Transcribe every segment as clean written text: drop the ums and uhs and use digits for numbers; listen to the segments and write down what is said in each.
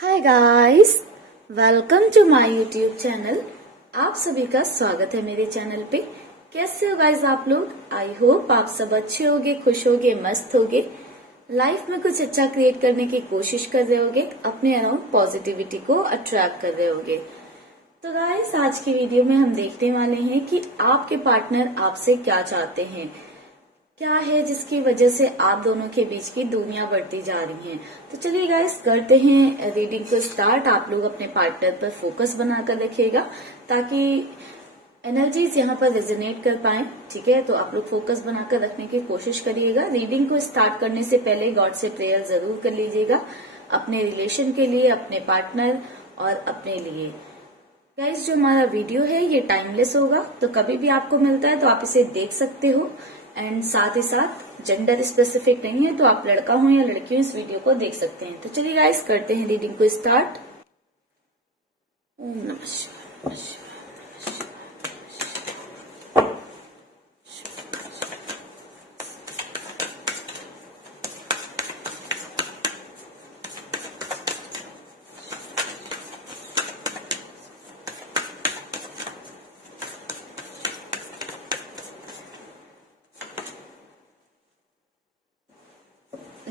Hi guys, welcome to my YouTube channel. आप सभी का स्वागत है मेरे चैनल पे। कैसे हो गाइस आप लोग? आई होप आप सब अच्छे होगे, खुश होगे, मस्त होगे, लाइफ में कुछ अच्छा क्रिएट करने की कोशिश कर रहे होगे, अपने अराउंड पॉजिटिविटी को अट्रैक्ट कर रहे होगे। तो गाइस आज की वीडियो में हम देखने वाले हैं कि आपके पार्टनर आपसे क्या चाहते हैं, क्या है जिसकी वजह से आप दोनों के बीच की दूरियां बढ़ती जा रही हैं। तो चलिए गाइस करते हैं रीडिंग को स्टार्ट। आप लोग अपने पार्टनर पर फोकस बनाकर रखिएगा ताकि एनर्जीज यहाँ पर रेजोनेट कर पाए। ठीक है, तो आप लोग फोकस बनाकर रखने की कोशिश करिएगा। रीडिंग को स्टार्ट करने से पहले गॉड से प्रेयर जरूर कर लीजिएगा, अपने रिलेशन के लिए, अपने पार्टनर और अपने लिए। गाइस जो हमारा वीडियो है ये टाइमलेस होगा, तो कभी भी आपको मिलता है तो आप इसे देख सकते हो। एंड साथ ही साथ जेंडर स्पेसिफिक नहीं है, तो आप लड़का हो या लड़की हो इस वीडियो को देख सकते हैं। तो चलिए गाइस करते हैं रीडिंग को स्टार्ट। ओम नमः शिवाय।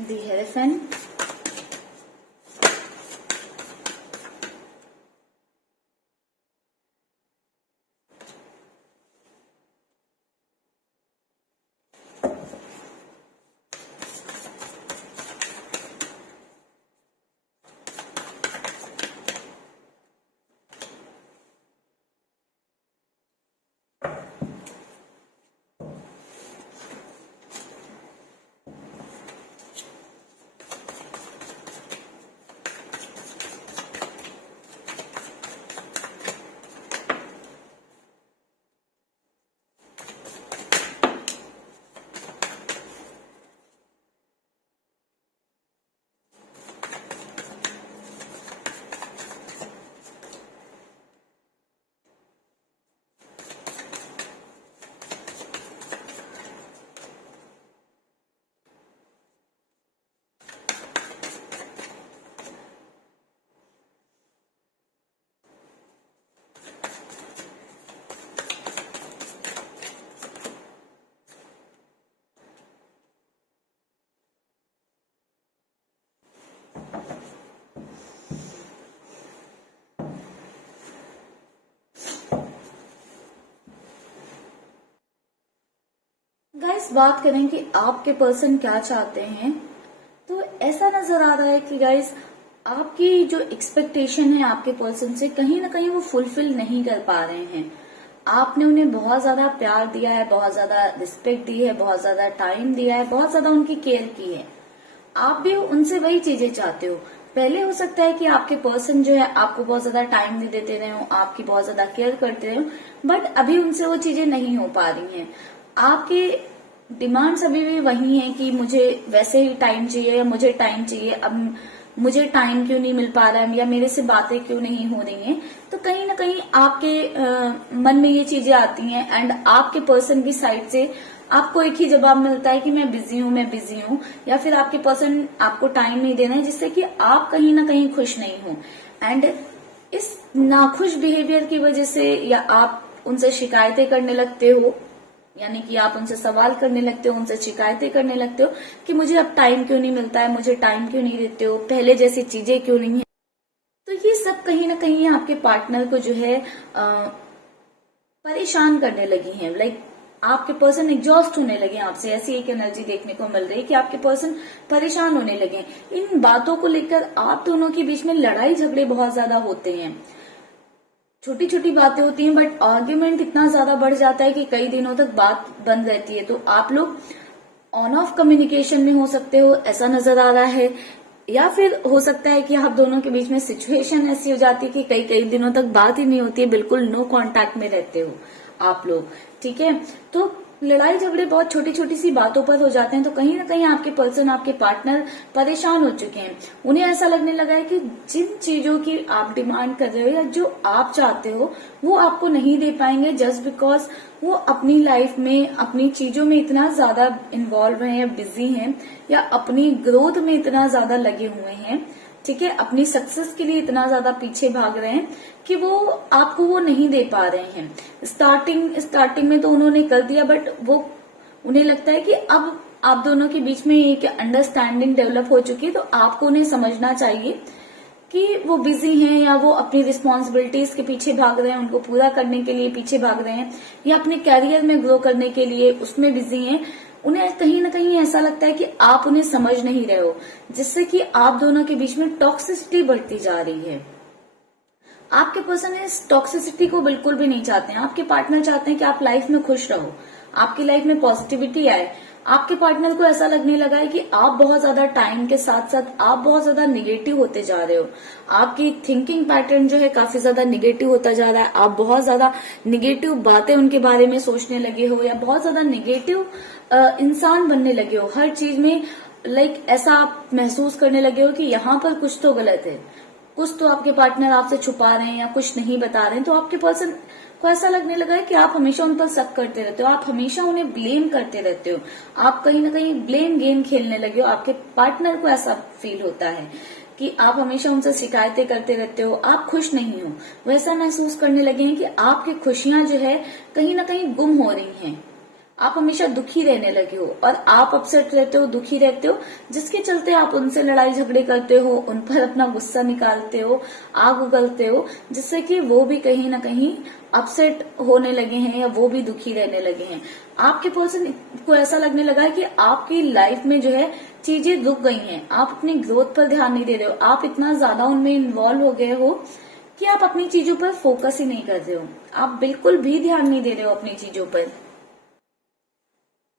The Hierophant, गाइस बात करें कि आपके पर्सन क्या चाहते हैं, तो ऐसा नजर आ रहा है कि गाइस आपकी जो एक्सपेक्टेशन है आपके पर्सन से कहीं ना कहीं वो फुलफिल नहीं कर पा रहे हैं। आपने उन्हें बहुत ज्यादा प्यार दिया है, बहुत ज्यादा रिस्पेक्ट दी है, बहुत ज्यादा टाइम दिया है, बहुत ज्यादा उनकी केयर की है। आप भी उनसे वही चीजें चाहते हो। पहले हो सकता है कि आपके पर्सन जो है आपको बहुत ज्यादा टाइम नहीं देते रहे हो, आपकी बहुत ज्यादा केयर करते रहे हो, बट अभी उनसे वो चीजें नहीं हो पा रही हैं। आपके डिमांड्स अभी भी वही है कि मुझे वैसे ही टाइम चाहिए या मुझे टाइम चाहिए, अब मुझे टाइम क्यों नहीं मिल पा रहा है या मेरे से बातें क्यों नहीं हो रही हैं। तो कहीं ना कहीं आपके मन में ये चीजें आती हैं एंड आपके पर्सन की साइड से आपको एक ही जवाब मिलता है कि मैं बिजी हूँ, मैं बिजी हूँ, या फिर आपके पर्सन आपको टाइम नहीं दे रहे हैं, जिससे कि आप कहीं ना कहीं खुश नहीं हो। एंड इस नाखुश बिहेवियर की वजह से या आप उनसे शिकायतें करने लगते हो, यानी कि आप उनसे सवाल करने लगते हो, उनसे शिकायतें करने लगते हो कि मुझे अब टाइम क्यों नहीं मिलता है, मुझे टाइम क्यों नहीं देते हो, पहले जैसी चीजें क्यों नहीं है। तो ये सब कहीं ना कहीं आपके पार्टनर को जो है परेशान करने लगी हैं। लाइक आपके पर्सन एग्जॉस्ट होने लगे आपसे, ऐसी एक एनर्जी देखने को मिल रही है कि आपके पर्सन परेशान होने लगे। इन बातों को लेकर आप दोनों के बीच में लड़ाई झगड़े बहुत ज्यादा होते हैं। छोटी छोटी बातें होती हैं बट आर्ग्यूमेंट इतना ज्यादा बढ़ जाता है कि कई दिनों तक बात बंद रहती है। तो आप लोग ऑन ऑफ कम्युनिकेशन में हो सकते हो, ऐसा नजर आ रहा है, या फिर हो सकता है कि आप दोनों के बीच में सिचुएशन ऐसी हो जाती है कि कई कई दिनों तक बात ही नहीं होती है, बिल्कुल नो कांटेक्ट में रहते हो आप लोग। ठीक है, तो लड़ाई झगड़े बहुत छोटी छोटी सी बातों पर हो जाते हैं। तो कहीं ना कहीं आपके पर्सन, आपके पार्टनर परेशान हो चुके हैं। उन्हें ऐसा लगने लगा है कि जिन चीजों की आप डिमांड कर रहे हो या जो आप चाहते हो वो आपको नहीं दे पाएंगे, जस्ट बिकॉज वो अपनी लाइफ में अपनी चीजों में इतना ज्यादा इन्वॉल्व हैं या बिजी हैं या अपनी ग्रोथ में इतना ज्यादा लगे हुए हैं, ठीक है, अपनी सक्सेस के लिए इतना ज्यादा पीछे भाग रहे हैं कि वो आपको वो नहीं दे पा रहे हैं। स्टार्टिंग में तो उन्होंने कर दिया, बट वो उन्हें लगता है कि अब आप दोनों के बीच में एक अंडरस्टैंडिंग डेवलप हो चुकी है, तो आपको उन्हें समझना चाहिए कि वो बिजी हैं या वो अपनी रिस्पॉन्सिबिलिटीज के पीछे भाग रहे हैं, उनको पूरा करने के लिए पीछे भाग रहे हैं, या अपने कैरियर में ग्रो करने के लिए उसमें बिजी हैं। उन्हें कहीं ना कहीं ऐसा लगता है कि आप उन्हें समझ नहीं रहे हो, जिससे कि आप दोनों के बीच में टॉक्सिसिटी बढ़ती जा रही है। आपके पर्सन इस टॉक्सिसिटी को बिल्कुल भी नहीं चाहते हैं। आपके पार्टनर चाहते हैं कि आप लाइफ में खुश रहो, आपकी लाइफ में पॉजिटिविटी आए। आपके पार्टनर को ऐसा लगने लगा है कि आप बहुत ज्यादा टाइम के साथ साथ आप बहुत ज्यादा निगेटिव होते जा रहे हो। आपकी थिंकिंग पैटर्न जो है काफी ज्यादा निगेटिव होता जा रहा है। आप बहुत ज्यादा निगेटिव बातें उनके बारे में सोचने लगे हो या बहुत ज्यादा निगेटिव इंसान बनने लगे हो। हर चीज में ऐसा आप महसूस करने लगे हो कि यहाँ पर कुछ तो गलत है, कुछ तो आपके पार्टनर आपसे छुपा रहे हैं या कुछ नहीं बता रहे हैं। तो आपके पर्सन को ऐसा लगने लगा है कि आप हमेशा उन पर शक करते रहते हो, आप हमेशा उन्हें ब्लेम करते रहते हो, आप कहीं ना कहीं ब्लेम गेम खेलने लगे हो। आपके पार्टनर को ऐसा फील होता है कि आप हमेशा उनसे शिकायतें करते रहते हो, आप खुश नहीं हो। वो ऐसा महसूस करने लगे हैं कि आपकी खुशियां जो है कहीं ना कहीं गुम हो रही हैं। आप हमेशा दुखी रहने लगे हो और आप अपसेट रहते हो, दुखी रहते हो, जिसके चलते आप उनसे लड़ाई झगड़े करते हो, उन पर अपना गुस्सा निकालते हो, आग उगलते हो, जिससे कि वो भी कहीं ना कहीं अपसेट होने लगे हैं या वो भी दुखी रहने लगे हैं। आपके पर्सन को ऐसा लगने लगा है कि आपकी लाइफ में जो है चीजें रुक गई हैं, आप अपनी ग्रोथ पर ध्यान नहीं दे रहे हो, आप इतना ज्यादा उनमें इन्वॉल्व हो गए हो कि आप अपनी चीजों पर फोकस ही नहीं कर रहे हो, आप बिल्कुल भी ध्यान नहीं दे रहे हो अपनी चीजों पर।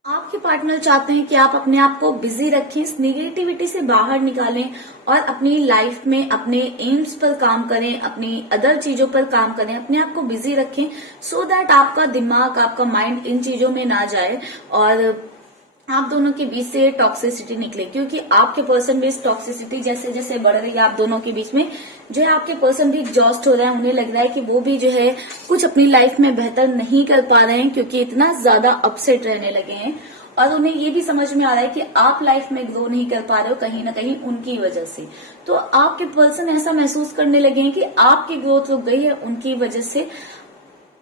आपके पार्टनर चाहते हैं कि आप अपने आप को बिजी रखें, इस निगेटिविटी से बाहर निकालें और अपनी लाइफ में अपने एम्स पर काम करें, अपनी अदर चीजों पर काम करें, अपने आप को बिजी रखें, सो दैट आपका दिमाग, आपका माइंड इन चीजों में ना जाए और आप दोनों के बीच से टॉक्सिसिटी निकले। क्योंकि आपके पर्सन भी इस टॉक्सिसिटी जैसे जैसे बढ़ रही है आप दोनों के बीच में, जो है आपके पर्सन भी एग्जॉस्ट हो रहा है, उन्हें लग रहा है कि वो भी जो है कुछ अपनी लाइफ में बेहतर नहीं कर पा रहे हैं क्योंकि इतना ज्यादा अपसेट रहने लगे हैं। और उन्हें ये भी समझ में आ रहा है कि आप लाइफ में ग्रो नहीं कर पा रहे हो कहीं ना कहीं उनकी वजह से। तो आपके पर्सन ऐसा महसूस करने लगे हैं कि आपकी ग्रोथ रुक गई है उनकी वजह से।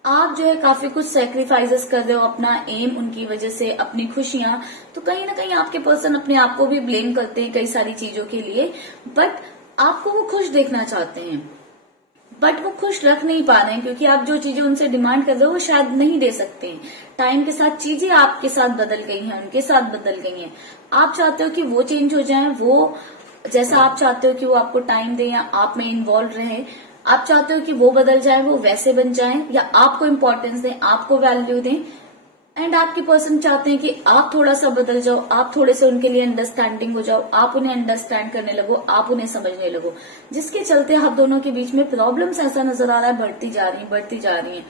आप जो है काफी कुछ सेक्रीफाइसेस कर रहे हो, अपना एम उनकी वजह से, अपनी खुशियां। तो कहीं ना कहीं आपके पर्सन अपने आप को भी ब्लेम करते हैं कई सारी चीजों के लिए, बट आपको वो खुश देखना चाहते हैं, बट वो खुश रख नहीं पा रहे हैं क्योंकि आप जो चीजें उनसे डिमांड कर रहे हो वो शायद नहीं दे सकते हैं। टाइम के साथ चीजें आपके साथ बदल गई हैं, उनके साथ बदल गई हैं। आप चाहते हो कि वो चेंज हो जाए, वो जैसा आप चाहते हो कि वो आपको टाइम दे या आप में इन्वॉल्व रहे, आप चाहते हो कि वो बदल जाए, वो वैसे बन जाए या आपको इम्पोर्टेंस दें, आपको वैल्यू दें। एंड आपके पर्सन चाहते हैं कि आप थोड़ा सा बदल जाओ, आप थोड़े से उनके लिए अंडरस्टैंडिंग हो जाओ, आप उन्हें अंडरस्टैंड करने लगो, आप उन्हें समझने लगो, जिसके चलते आप दोनों के बीच में प्रॉब्लम्स ऐसा नजर आ रहा है बढ़ती जा रही हैं।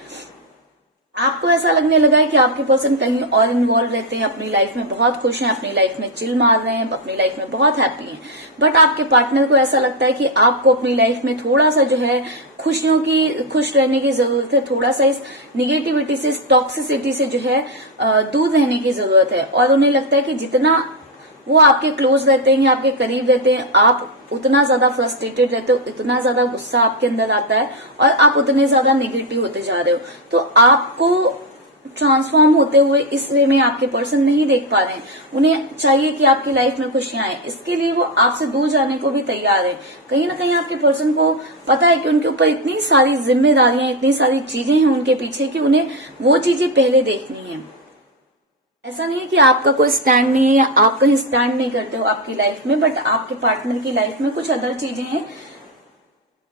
आपको ऐसा लगने लगा है कि आपके पर्सन कहीं और इन्वॉल्व रहते हैं, अपनी लाइफ में बहुत खुश हैं, अपनी लाइफ में चिल मार रहे हैं, अपनी लाइफ में बहुत हैप्पी हैं। बट आपके पार्टनर को ऐसा लगता है कि आपको अपनी लाइफ में थोड़ा सा जो है खुश रहने की जरूरत है, थोड़ा सा इस निगेटिविटी से, इस टॉक्सिसिटी से जो है दूर रहने की जरूरत है। और उन्हें लगता है कि जितना वो आपके क्लोज रहते हैं या आपके करीब रहते हैं, आप उतना ज्यादा फ्रस्ट्रेटेड रहते हो, इतना ज्यादा गुस्सा आपके अंदर आता है और आप उतने ज्यादा नेगेटिव होते जा रहे हो। तो आपको ट्रांसफॉर्म होते हुए इस वे में आपके पर्सन नहीं देख पा रहे हैं। उन्हें चाहिए कि आपकी लाइफ में खुशियां आए, इसके लिए वो आपसे दूर जाने को भी तैयार है। कहीं ना कहीं आपके पर्सन को पता है कि उनके ऊपर इतनी सारी जिम्मेदारियां, इतनी सारी चीजें हैं उनके पीछे कि उन्हें वो चीजें पहले देखनी है। ऐसा नहीं है कि आपका कोई स्टैंड नहीं है या आप कहीं स्टैंड नहीं करते हो आपकी लाइफ में, बट आपके पार्टनर की लाइफ में कुछ अदर चीजें हैं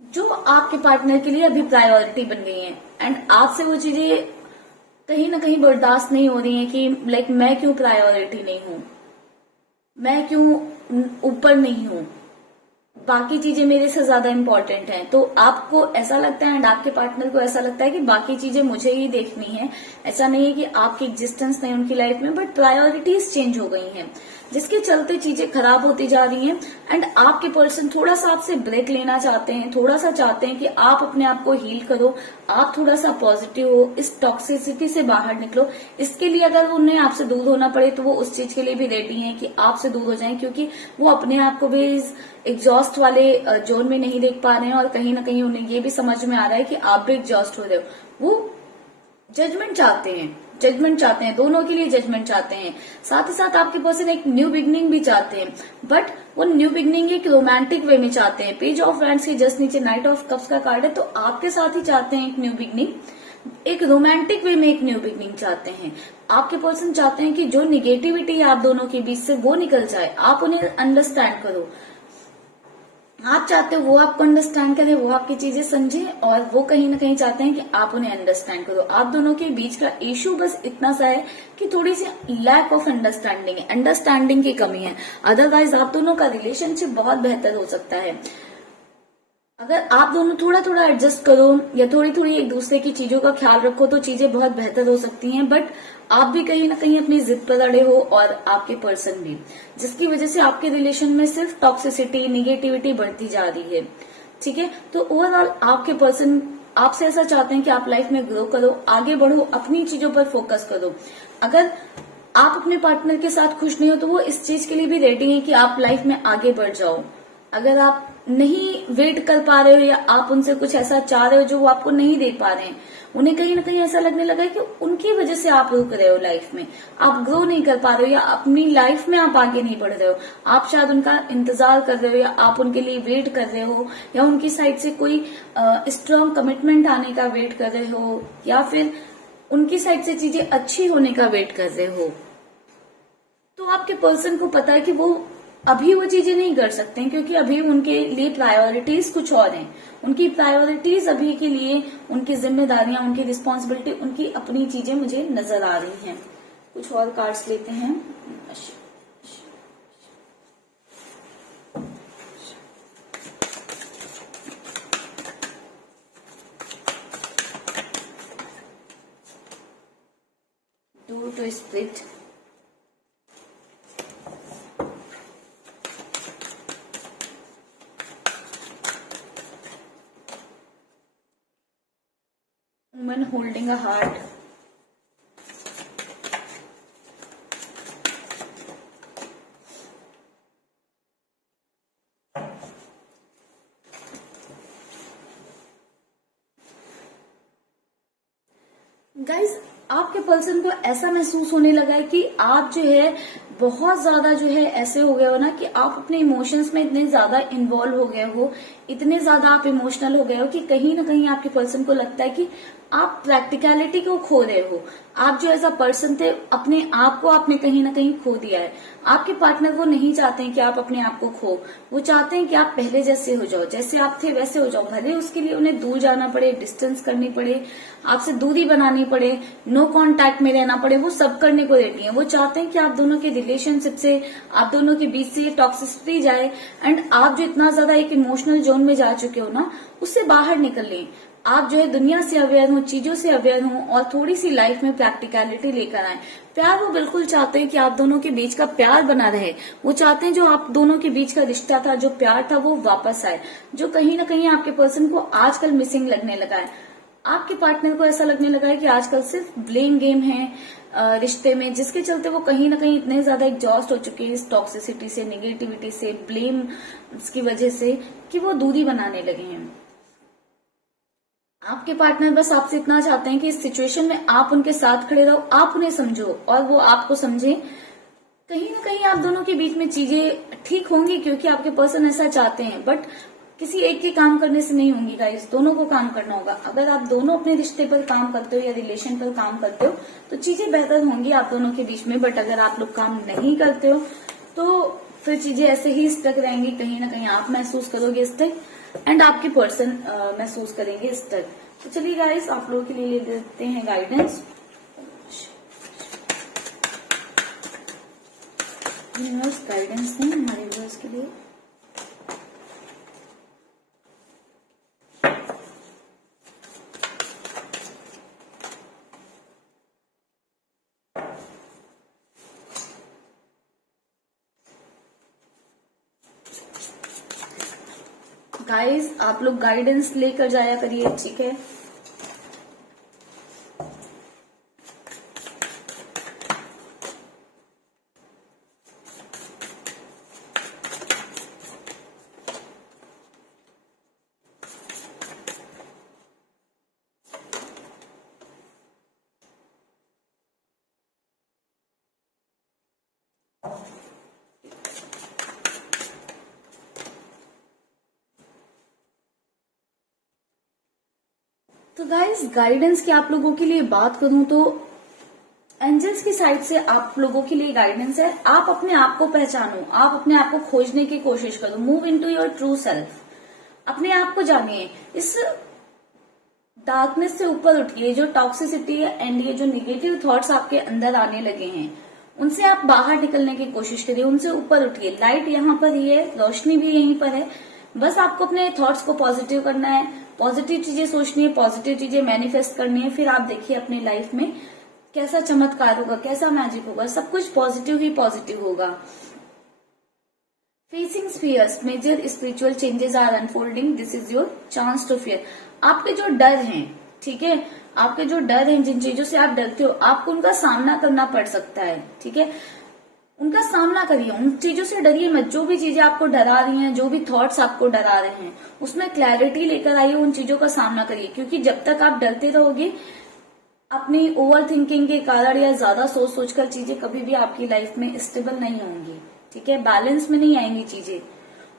जो आपके पार्टनर के लिए अभी प्रायोरिटी बन गई हैं। एंड आपसे वो चीजें कहीं ना कहीं बर्दाश्त नहीं हो रही हैं कि मैं क्यों प्रायोरिटी नहीं हूं, मैं क्यों ऊपर नहीं हूं, बाकी चीजें मेरे से ज्यादा इंपॉर्टेंट हैं। तो आपको ऐसा लगता है एंड आपके पार्टनर को ऐसा लगता है कि बाकी चीजें मुझे ही देखनी है। ऐसा नहीं है कि आपकी एग्जिस्टेंस नहीं उनकी लाइफ में, बट प्रायोरिटीज चेंज हो गई हैं। जिसके चलते चीजें खराब होती जा रही हैं। एंड आपके पर्सन थोड़ा सा आपसे ब्रेक लेना चाहते हैं, थोड़ा सा चाहते हैं कि आप अपने आप को हील करो, आप थोड़ा सा पॉजिटिव हो, इस टॉक्सिसिटी से बाहर निकलो। इसके लिए अगर उन्हें आपसे दूर होना पड़े तो वो उस चीज के लिए भी रेडी हैं कि आपसे दूर हो जाएं, क्योंकि वो अपने आप को भी इस एग्जॉस्ट वाले जोन में नहीं देख पा रहे हैं और कहीं ना कहीं उन्हें ये भी समझ में आ रहा है कि आप भी एग्जॉस्ट हो रहे हो। वो जजमेंट चाहते हैं, जजमेंट चाहते हैं, दोनों के लिए जजमेंट चाहते हैं। साथ ही साथ आपके पर्सन एक न्यू बिगनिंग भी चाहते हैं, बट वो न्यू बिगनिंग एक रोमांटिक वे में चाहते हैं। पेज ऑफ वैंड्स के जस्ट नीचे नाइट ऑफ कप्स का कार्ड है, तो आपके साथ ही चाहते हैं एक न्यू बिगनिंग, एक रोमांटिक वे में एक न्यू बिगनिंग चाहते हैं। आपके पर्सन चाहते हैं कि जो निगेटिविटी है आप दोनों के बीच से वो निकल जाए, आप उन्हें अंडरस्टैंड करो। आप चाहते हो वो आपको अंडरस्टैंड करे, वो आपकी चीजें समझे, और वो कहीं ना कहीं चाहते हैं कि आप उन्हें अंडरस्टैंड करो। आप दोनों के बीच का इश्यू बस इतना सा है कि थोड़ी सी लैक ऑफ अंडरस्टैंडिंग है, अंडरस्टैंडिंग की कमी है। अदरवाइज आप दोनों का रिलेशनशिप बहुत बेहतर हो सकता है। अगर आप दोनों थोड़ा थोड़ा एडजस्ट करो या थोड़ी थोड़ी एक दूसरे की चीजों का ख्याल रखो तो चीजें बहुत बेहतर हो सकती हैं। बट आप भी कहीं ना कहीं अपनी जिद पर अड़े हो और आपके पर्सन भी, जिसकी वजह से आपके रिलेशन में सिर्फ टॉक्सिसिटी, निगेटिविटी बढ़ती जा रही है। ठीक है, तो ओवरऑल आपके पर्सन आपसे ऐसा चाहते हैं कि आप लाइफ में ग्रो करो, आगे बढ़ो, अपनी चीजों पर फोकस करो। अगर आप अपने पार्टनर के साथ खुश नहीं हो तो वो इस चीज के लिए भी रेडी है कि आप लाइफ में आगे बढ़ जाओ। अगर आप नहीं वेट कर पा रहे हो या आप उनसे कुछ ऐसा चाह रहे हो जो वो आपको नहीं दे पा रहे हैं, उन्हें कहीं ना कहीं ऐसा लगने लगा है कि उनकी वजह से आप रुक रहे हो लाइफ में, आप ग्रो नहीं कर पा रहे हो या अपनी लाइफ में आप आगे नहीं बढ़ रहे हो। आप शायद उनका इंतजार कर रहे हो या आप उनके लिए वेट कर रहे हो या उनकी साइड से कोई स्ट्रांग कमिटमेंट आने का वेट कर रहे हो या फिर उनकी साइड से चीजें अच्छी होने का वेट कर रहे हो। तो आपके पर्सन को पता है कि वो अभी वो चीजें नहीं कर सकते हैं, क्योंकि अभी उनके लिए प्रायोरिटीज कुछ और हैं। उनकी प्रायोरिटीज अभी के लिए, उनकी जिम्मेदारियां, उनकी रिस्पॉन्सिबिलिटी, उनकी अपनी चीजें मुझे नजर आ रही हैं। कुछ और कार्ड्स लेते हैं। Do to split, woman holding a heart, guys आपके पर्सन को ऐसा महसूस होने लगा है कि आप जो है बहुत ज्यादा जो है ऐसे हो गए हो ना कि आप अपने इमोशंस में इतने ज्यादा इन्वॉल्व हो गए हो, इतने ज्यादा आप इमोशनल हो गए हो कि कहीं ना कहीं आपके पर्सन को लगता है कि आप प्रैक्टिकलिटी को खो रहे हो। आप जो ऐसा पर्सन थे अपने आप को आपने कहीं ना कहीं खो दिया है। आपके पार्टनर वो नहीं चाहते हैं कि आप अपने आप को खो, वो चाहते हैं कि आप पहले जैसे हो जाओ, जैसे आप थे वैसे हो जाओ। भले उसके लिए उन्हें दूर जाना पड़े, डिस्टेंस करनी पड़े, आपसे दूरी बनानी पड़े, नो कांटेक्ट में रहना पड़े, वो सब करने को रेडी है। वो चाहते हैं कि आप दोनों के रिलेशनशिप से, आप दोनों के बीच से टॉक्सिसिटी जाए एंड आप जो इतना ज्यादा एक इमोशनल जोन में जा चुके हो ना, उससे बाहर निकल लें। आप जो है दुनिया से अवेयर हो, चीजों से अवेयर हो और थोड़ी सी लाइफ में प्रैक्टिकलिटी लेकर आए। प्यार वो बिल्कुल चाहते हैं कि आप दोनों के बीच का प्यार बना रहे। वो चाहते हैं जो आप दोनों के बीच का रिश्ता था, जो प्यार था, वो वापस आए, जो कहीं ना कहीं आपके पर्सन को आजकल मिसिंग लगने लगा है। आपके पार्टनर को ऐसा लगने लगा है कि आजकल सिर्फ ब्लेम गेम है रिश्ते में, जिसके चलते वो कहीं ना कहीं इतने ज्यादा एग्जॉस्ट हो चुके हैं इस टॉक्सिसिटी से, नेगेटिविटी से, ब्लेम की वजह से, कि वो दूरी बनाने लगे हैं। आपके पार्टनर बस आपसे इतना चाहते हैं कि इस सिचुएशन में आप उनके साथ खड़े रहो, आप उन्हें समझो और वो आपको समझे। कहीं ना कहीं आप दोनों के बीच में चीजें ठीक होंगी क्योंकि आपके पर्सन ऐसा चाहते हैं, बट किसी एक के काम करने से नहीं होंगी गाइस, दोनों को काम करना होगा। अगर आप दोनों अपने रिश्ते पर काम करते हो या रिलेशन पर काम करते हो तो चीजें बेहतर होंगी आप दोनों के बीच में। बट अगर आप लोग काम नहीं करते हो तो फिर चीजें ऐसे ही स्टक रहेंगी। कहीं ना कहीं आप महसूस करोगे स्टक एंड आपके पर्सन महसूस करेंगे स्टक। तो चलिए गाइस, आप लोगों के लिए ले देते हैं गाइडेंस। यूनिवर्स गाइडेंस है हमारे व्यूअर्स के लिए। गाइस आप लोग गाइडेंस लेकर जाया करिए, ठीक है। तो गाइस गाइडेंस की आप लोगों के लिए बात करूं तो एंजल्स की साइड से आप लोगों के लिए गाइडेंस है, आप अपने आप को पहचानो, आप अपने आप को खोजने की कोशिश करो, move into your true self, अपने आप को जानिए, इस डार्कनेस से ऊपर उठिए। जो टॉक्सिसिटी है एंड ये जो निगेटिव थॉट्स आपके अंदर आने लगे हैं उनसे आप बाहर निकलने की कोशिश करिए, उनसे ऊपर उठिए। लाइट यहाँ पर ही है, रोशनी भी यहीं पर है, बस आपको अपने थॉट्स को पॉजिटिव करना है, पॉजिटिव चीजें सोचनी है, पॉजिटिव चीजें मैनिफेस्ट करनी है। फिर आप देखिए अपनी लाइफ में कैसा चमत्कार होगा, कैसा मैजिक होगा, सब कुछ पॉजिटिव ही पॉजिटिव होगा। Facing fears, major spiritual changes are unfolding, this is your chance to fear. आपके जो डर हैं, ठीक है, आपके जो डर हैं, जिन चीजों से आप डरते हो, आपको उनका सामना करना पड़ सकता है, ठीक है। उनका सामना करिए, उन चीजों से डरिए मत। जो भी चीजें आपको डरा रही हैं, जो भी थॉट्स आपको डरा रहे हैं, उसमें क्लैरिटी लेकर आइए, उन चीजों का सामना करिए। क्योंकि जब तक आप डरते रहोगे अपनी ओवर थिंकिंग के कारण या ज्यादा सोच सोचकर, चीजें कभी भी आपकी लाइफ में स्टेबल नहीं होंगी, ठीक है, बैलेंस में नहीं आएंगी चीजें।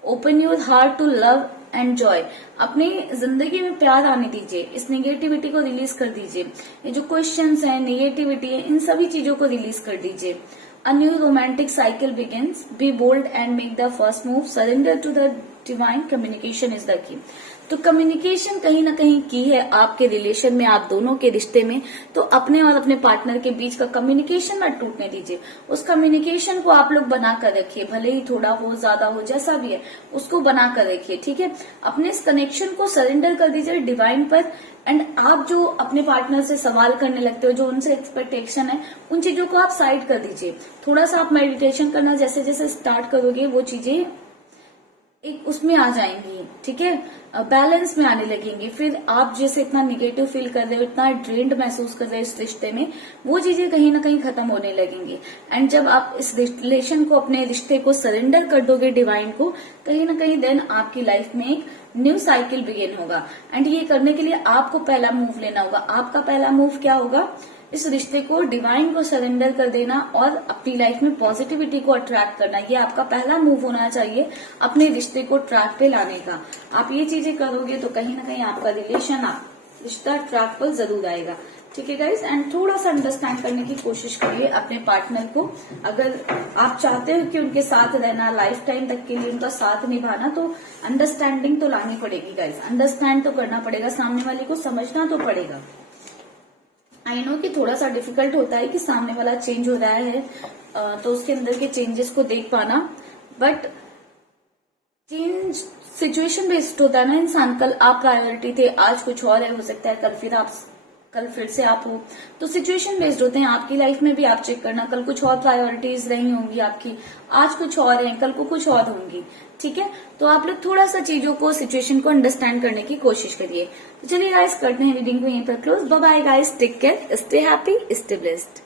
Open your heart to love and joy, अपनी जिंदगी में प्यार आने दीजिए, इस नेगेटिविटी को रिलीज कर दीजिए। ये जो क्वेश्चंस हैं, नेगेटिविटी है, इन सभी चीजों को रिलीज कर दीजिए। A new romantic cycle begins. Be bold and make the first move. Surrender to the divine. Communication is the key. तो कम्युनिकेशन कहीं ना कहीं की है आपके रिलेशन में, आप दोनों के रिश्ते में। तो अपने और अपने पार्टनर के बीच का कम्युनिकेशन मत टूटने दीजिए। उस कम्युनिकेशन को आप लोग बना कर रखिए, भले ही थोड़ा हो, ज्यादा हो, जैसा भी है उसको बना कर रखिए, ठीक है। अपने इस कनेक्शन को सरेंडर कर दीजिए डिवाइन पर। एंड आप जो अपने पार्टनर से सवाल करने लगते हो, जो उनसे एक्सपेक्टेशन है, उन चीजों को आप साइड कर दीजिए। थोड़ा सा आप मेडिटेशन करना जैसे जैसे स्टार्ट करोगे, वो चीजें एक उसमें आ जाएंगी, ठीक है, बैलेंस में आने लगेंगी। फिर आप जैसे इतना निगेटिव फील कर रहे हो, इतना ड्रेन्ड महसूस कर रहे हो इस रिश्ते में, वो चीजें कहीं ना कहीं खत्म होने लगेंगी। एंड जब आप इस रिलेशन को, अपने रिश्ते को सरेंडर कर दोगे डिवाइन को, कहीं ना कहीं देन आपकी लाइफ में एक न्यू साइकिल बिगिन होगा। एंड ये करने के लिए आपको पहला मूव लेना होगा। आपका पहला मूव क्या होगा? इस रिश्ते को, डिवाइन को सरेंडर कर देना और अपनी लाइफ में पॉजिटिविटी को अट्रैक्ट करना। ये आपका पहला मूव होना चाहिए अपने रिश्ते को ट्रैक पे लाने का। आप ये चीजें करोगे तो कहीं ना कहीं आपका रिश्ता ट्रैक पर जरूर आएगा, ठीक है गाइस। एंड थोड़ा सा अंडरस्टैंड करने की कोशिश करिए अपने पार्टनर को। अगर आप चाहते हो कि उनके साथ रहना, लाइफ टाइम तक के लिए उनका साथ निभाना, तो अंडरस्टैंडिंग तो लानी पड़ेगी गाइस। अंडरस्टैंड तो करना पड़ेगा, सामने वाले को समझना तो पड़ेगा। आई नो कि थोड़ा सा डिफिकल्ट होता है कि सामने वाला चेंज हो रहा है, तो उसके अंदर के चेंजेस को देख पाना, बट चेंज सिचुएशन बेस्ड होता है ना इंसान। कल आप प्रायोरिटी थे, आज कुछ और है, हो सकता है कल फिर से आप हो, तो सिचुएशन बेस्ड होते हैं। आपकी लाइफ में भी आप चेक करना, कल कुछ और प्रायोरिटीज रही होंगी आपकी, आज कुछ और है, कल को कुछ और होंगी, ठीक है। तो आप लोग थोड़ा सा चीजों को, सिचुएशन को अंडरस्टैंड करने की कोशिश करिए। तो चलिए गाइस, करते हैं रीडिंग को यहीं पर close. Bye bye guys, take care, stay happy, stay blessed.